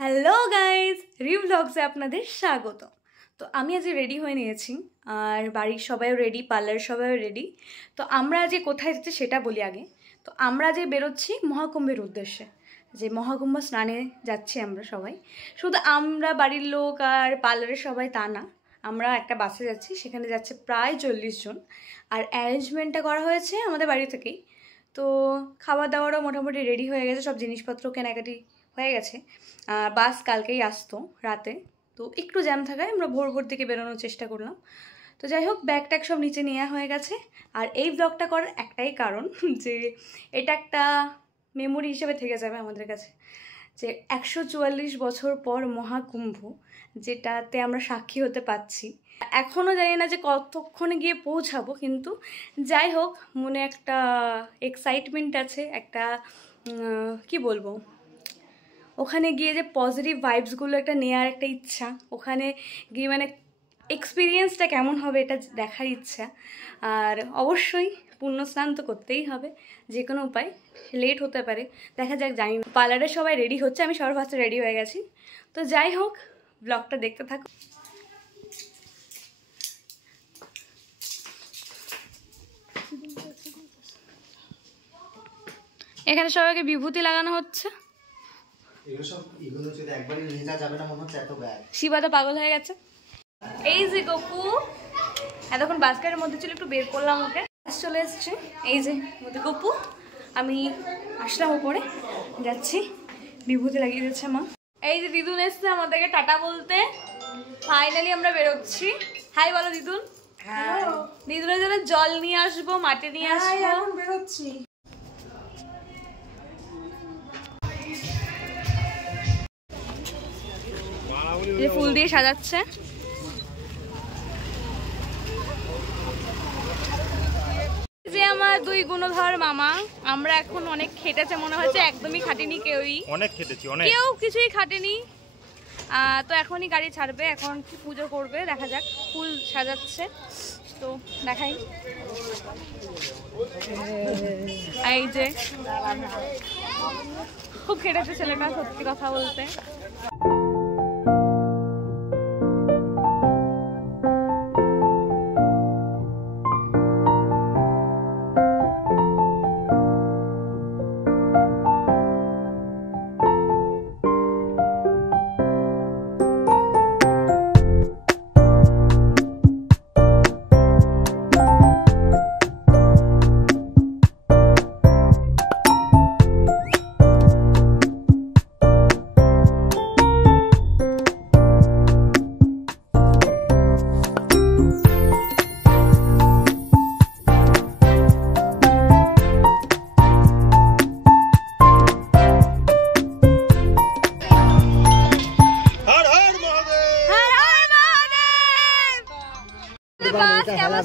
Hello guys, রিউ ব্লগসে আপনাদের স্বাগত। তো আমি আজ রেডি হয়ে নিয়েছি আর বাড়ির সবাইও রেডি, পার্লার সবাইও রেডি। তো আমরা আজ কোথায় যাচ্ছি সেটা বলি আগে। তো আমরা আজ বেরোচ্ছি মহাকুম্ভের উদ্দেশ্যে, যে মহাকুম্ভ স্নানে যাচ্ছি আমরা সবাই। শুধু আমরা বাড়ির লোক আর পার্লারের সবাই তা না, আমরা একটা বাসে যাচ্ছি, সেখানে যাচ্ছে প্রায় 40 জন। আর অ্যারেঞ্জমেন্টটা করা হয়েছে আমাদের বাড়ি থেকেই। তো খাবার দাবারও মোটামুটি রেডি হয়ে গেছে, সব জিনিসপত্র কেনাকাটি হয়ে গেছে। বাস কালকেই আসতো রাতে, তো একটু জ্যাম থাকায় আমরা ভোর ভোর দিকে বেরোনোর চেষ্টা করলাম। তো যাই হোক, ব্যাগ ট্যাগ সব নিচে নেওয়া হয়ে গেছে। আর এই ব্লগটা করার একটাই কারণ যে এটা একটা মেমোরি হিসেবে থেকে যাবে আমাদের কাছে, যে 144 বছর পর মহাকুম্ভ, যেটাতে আমরা সাক্ষী হতে পাচ্ছি। এখনও জানি না যে কতক্ষণে গিয়ে পৌঁছাবো, কিন্তু যাই হোক মনে একটা এক্সাইটমেন্ট আছে, একটা কি বলবো, ওখানে গিয়ে যে পজিটিভ ভাইবসগুলো একটা নেওয়ার একটা ইচ্ছা, ওখানে গিয়ে মানে এক্সপিরিয়েন্সটা কেমন হবে এটা দেখার ইচ্ছা। আর অবশ্যই পুণ্য স্নান তো করতেই হবে, যে কোনো উপায়। লেট হতে পারে, দেখা যাক, জানি না। পার্লারে সবাই রেডি হচ্ছে, আমি সবার ফার্স্টে রেডি হয়ে গেছি। তো যাই হোক, ব্লগটা দেখতে থাকো। এখানে সবাইকে বিভূতি লাগানো হচ্ছে। শিবা তো পাগল হয়ে গেছে। এই যে গপু এতক্ষণ বাস্কেটের মধ্যে ছিল, একটু বের করলাম ওকে, চলে এসছে। এই যে মধ্যে গপু, আমি আসলাম উপরে, যাচ্ছি। বিভূতি লাগিয়ে দিচ্ছে মা। এই যে দিদুন এসছে আমাদেরকে টাটা বলতে। ফাইনালি আমরা বেরোচ্ছি। হাই বলো দিদুন। দিদুনের জন্য জল নিয়ে আসবো, মাটি নিয়ে আসবো। বেরোচ্ছি। ফুল দিয়ে সাজাচ্ছে। যে আমার দুই গুণধর মামা, আমরা এখন অনেক খেটেছে মনে হচ্ছে, একদমই খাটিনি কেউই, অনেক খেটেছি, কেউ কিছুই খাটেনি। তো এখনই গাড়ি ছাড়বে, এখন পুজো করবে, দেখা যাক। ফুল সাজাচ্ছে, তো দেখাই। এই যে খুব খেটেছে ছেলেটা, সত্যি কথা বলতে।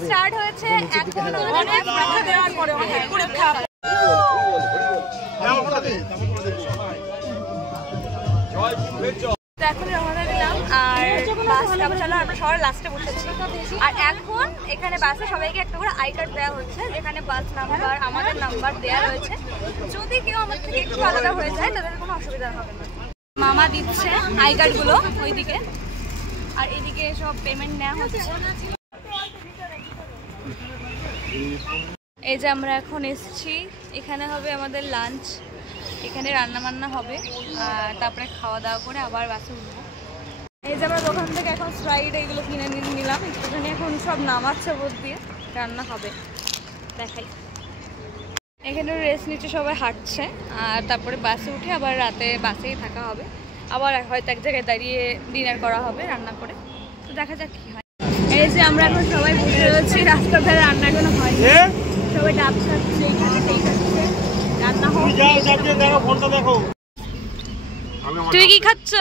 স্টার্ট হয়েছে এখন। এখন রওনা দিলাম আর বাস চালু, আমরা সবার লাস্টে বসেছি। আর এখন এখানে বাসে সবাইকে একটা করে আই কার্ড দেওয়া হচ্ছে, যেখানে বাস নাম্বার, আমাদের নাম্বার দেওয়া রয়েছে। যদি কেউ আমার থেকে একটু আলাদা হয়ে যায় তাদের কোনো অসুবিধা হবে না। মামা দিচ্ছে আই কার্ডগুলো ওইদিকে, আর এইদিকে সব পেমেন্ট নেওয়া হচ্ছে। এই যে আমরা এখন এসেছি, এখানে হবে আমাদের লাঞ্চ, এখানে রান্না বান্না হবে, আর তারপরে খাওয়া দাওয়া করে আবার বাসে উঠবো। এই যে আমরা দোকান থেকে এখন স্প্রাইট এইগুলো কিনে নিলাম, একটুখানি এখন সব নামাচ্ছে বোধ দিয়ে, রান্না হবে, দেখাই। এখানে রেস্ট নিচ্ছে, সবাই হাঁটছে, আর তারপরে বাসে উঠে আবার রাতে বাসেই থাকা হবে, আবার হয়তো এক জায়গায় দাঁড়িয়ে ডিনার করা হবে রান্না করে। তো দেখা যাক কি হয়। এই যে আমরা এখন সবাই বসে রয়েছি, রাস্তার ধারে, রান্না এখনো হয়নি, সবাই ডাব খাচ্ছে, রান্না হবে। তুই কি খাচ্ছ?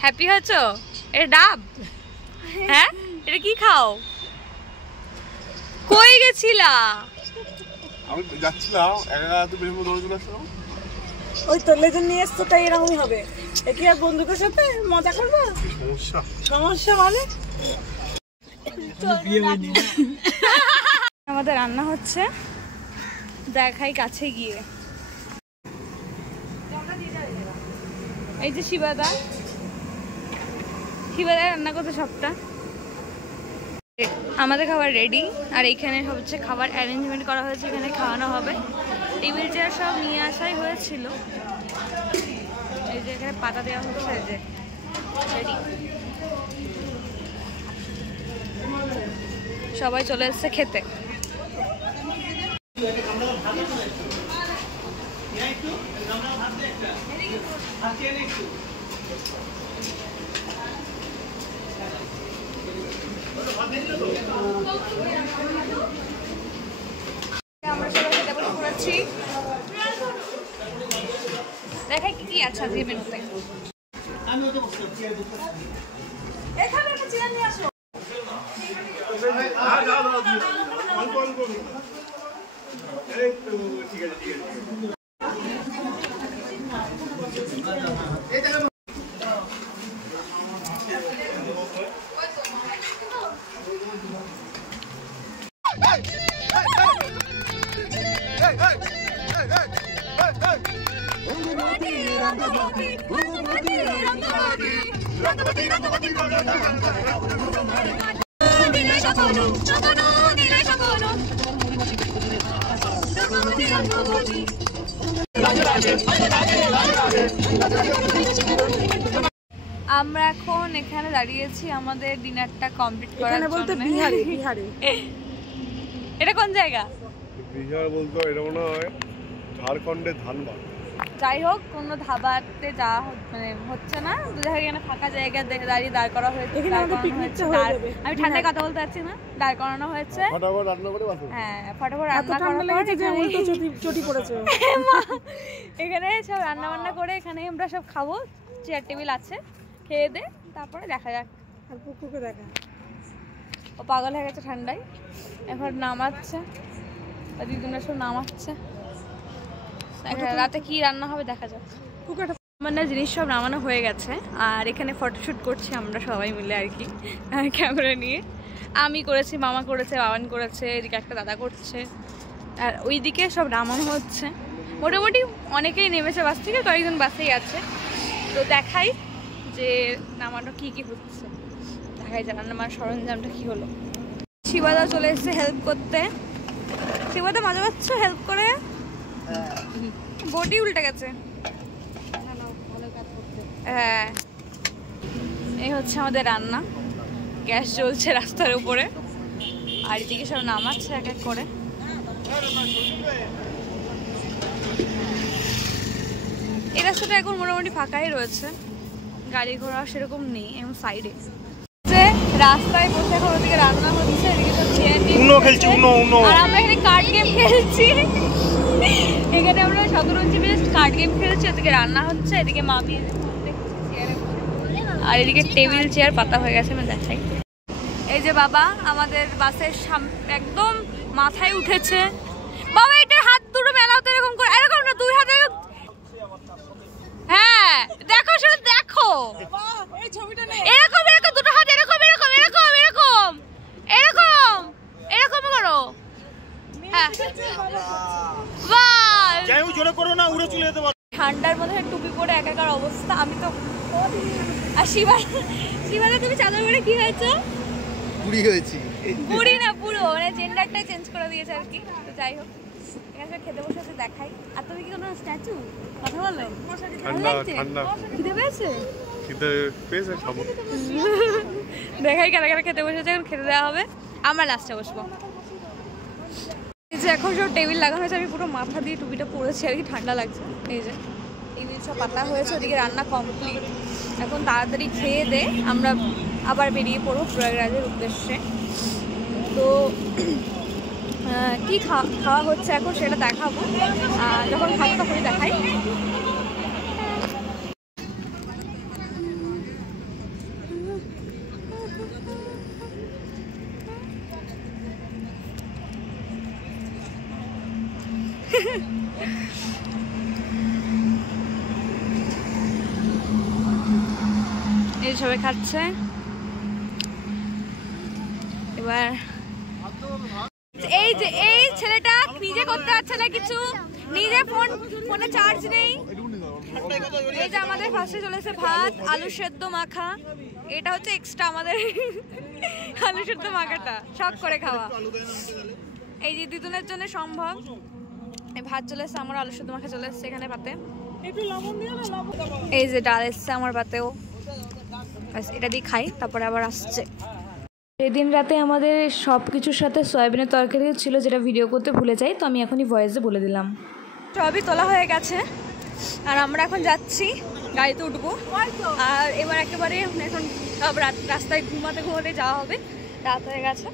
হ্যাপি হয়েছ? এটা ডাব? হ্যাঁ, এটা কি খাও? কই গেছিলা? আমি যাচ্ছিলাম একা, বেরিয়ে দৌড়ে চলে আসলাম। ওই তোর লেজন নিয়ে এসছো, তাই এরকমই হবে। কি আর বন্ধুদের সাথে মজা করবো? সমস্যা মানে আমাদের রান্না হচ্ছে, দেখাই কাছে গিয়ে। এই যে শিবাদা রান্না করতে সবটা। আমাদের খাবার রেডি, আর এইখানে হচ্ছে খাবার অ্যারেঞ্জমেন্ট করা হয়েছে, এখানে খাওয়ানো হবে। টেবিল চেয়ার সব নিয়ে আসাই হয়েছিল। এই যে এখানে পাতা দেওয়া হচ্ছে, এই যে রেডি। সবাই চলে এসেছে খেতে। আমরা সবাই খেতে বসে পড়েছি। দেখাই কি আছে আজকে মেনুতে। এখানে একটা চেয়ার নিয়ে আসো। আমরা এখন এখানে দাঁড়িয়েছি আমাদের ডিনারটা কমপ্লিট করার জন্য। বলতে বিহারে এটা কোন জায়গা? বিহার বলতো এটা মনে হয় ঝাড়খণ্ডের ধানবাদ। যাই হোক, কোনো ধাবাতে যাওয়া মানে হচ্ছে না, দু জায়গায় এখানে ফাঁকা জায়গা দাঁড়িয়ে দাঁড় করা হয়েছে। আমি ঠান্ডায় কথা বলতে পারছি না, দাঁড় করানো হয়েছে। ফটাফট রান্না করে বাসো। হ্যাঁ, ফটাফট রান্না করেছে। এখানে সব রান্না বান্না করে এখানে আমরা সব খাবো। চেয়ার টেবিল আছে, খেয়ে দে, তারপরে দেখা যাক। আর পুকুরকে দেখা। ও পাগল হয়ে গেছে ঠান্ডায়, এখন নামাচ্ছে, দিদুনের সব নামাচ্ছে। রাতে কি রান্না হবে দেখা যাক। মানে জিনিস সব নামানো হয়ে গেছে, আর এখানে ফটোশুট করছি আমরা সবাই মিলে আর কি, ক্যামেরা নিয়ে। আমি করেছি, মামা করেছে, বাবান করেছে, এদিকে একটা দাদা করছে, আর ওইদিকে সব নামানো হচ্ছে। মোটামুটি অনেকেই নেমেছে বাস থেকে, কয়েকজন বাসেই আছে। তো দেখাই যে নামানো কি কি হচ্ছে, দেখাই যে রান্নার সরঞ্জামটা কি হলো। শিবাদা চলে এসেছে হেল্প করতে। শিবাদা মজা পাচ্ছ হেল্প করে? বডি উল্টে গেছে। হ্যাঁ, এই হচ্ছে আমাদের রান্না। গ্যাস জ্বলছে রাস্তার উপরে, আর এদিকে সব নামাচ্ছে এক এক করে। এই রাস্তাটা এখন মোটামুটি ফাঁকাই রয়েছে, গাড়ি ঘোড়া সেরকম নেই। এবং সাইডে রাস্তায় বসে এখন ওদিকে রান্না হচ্ছে, এদিকে সব চেয়ার নিয়ে খেলছি, আর আমরা এখানে কার্ড গেম খেলছি। এখানে আমরা 17 মিনিট কার্ড গেম খেলছি, ওদিকে রান্না হচ্ছে, এদিকে মামি, আর এদিকে টেবিল চেয়ার পাতা হয়ে গেছে। আমি দেখাই, এই যে বাবা আমাদের বাসের একদম মাথায় উঠেছে। বাবা এটা হাত দুটো মেলাও তো এরকম করে, এরকম না, দুই হাতে। হ্যাঁ দেখো, শুধু দেখো এরকম এরকম দুটো হাত এরকম এরকম এরকম এরকম এরকম এরকম করো। হ্যাঁ, ঠান্ডার মধ্যে টুপি পরে একাকার অবস্থা। আমি তো আর শিবাদা তুমি চাদর পরে কি হয়েছে? বুড়ি হয়েছি। বুড়ি না, পুরো মানে জেন্ডারটাই চেঞ্জ করে দিয়েছে আর কি। তো যাই হোক, এখানে খেতে বসে দেখাই। আর তুমি কি কোনো স্ট্যাচু কথা বলো? খিদে পেয়েছে? দেখাই কারা কারা খেতে বসেছে, এখন খেতে দেওয়া হবে। আমরা লাস্টে বসবো। এই যে এখন সব টেবিল লাগানো হয়েছে, আমি পুরো মাথা দিয়ে টুপিটা পরেছি আর কি, ঠান্ডা লাগছে। এই যে টেবিল সব পাতা হয়েছে, ওদিকে রান্না কমপ্লিট। এখন তাড়াতাড়ি খেয়ে দে আমরা আবার বেরিয়ে পড়বো প্রয়াগরাজের উদ্দেশ্যে। তো কি খাওয়া হচ্ছে এখন সেটা দেখাবো, যখন খাবো তখনই দেখাই। এই সবাই খাচ্ছে এবার। এই যে এই ছেলেটা নিজে করতে পারছে না কিছু, নিজে ফোনে চার্জ নেই, এই যে আমাদের ফার্স্টে চলেছে ভাত, আলু সেদ্ধ মাখা। এটা হচ্ছে এক্সট্রা আমাদের আলু সেদ্ধ মাখাটা শখ করে খাওয়া। এই যে দিদুনের জন্য সম্ভব। এই ভাত চলে এসছে, আমার আলু সেদ্ধ মাখা চলে এসছে এখানে পাতে। এই যে ডাল এসছে আমার পাতেও, এটা দিয়ে খাই তারপরে আবার আসছে। সেদিন রাতে আমাদের সব কিছুর সাথে সয়াবিনের তরকারিও ছিল, যেটা ভিডিও করতে ভুলে যাই, তো আমি এখনই ভয়েসে বলে দিলাম। সবই তোলা হয়ে গেছে আর আমরা এখন যাচ্ছি, গাড়িতে উঠবো। আর এবার একেবারে এখন সব রাস্তায় ঘুমাতে ঘুমাতে যাওয়া হবে, রাত হয়ে গেছে।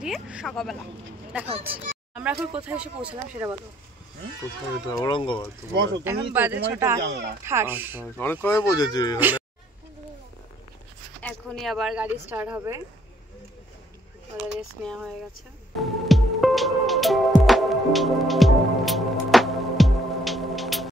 দিয়ে সকালবেলা দেখা হচ্ছে। আমরা এখন কোথায় এসে পৌঁছলাম সেটা বলো। কোথায় এটা? ঔরঙ্গাবাদ। এখন বাজে 6:28। অনেক কমে পৌঁছেছি। এখনই আবার গাড়ি স্টার্ট হবে, রেস্ট নেওয়া হয়ে গেছে।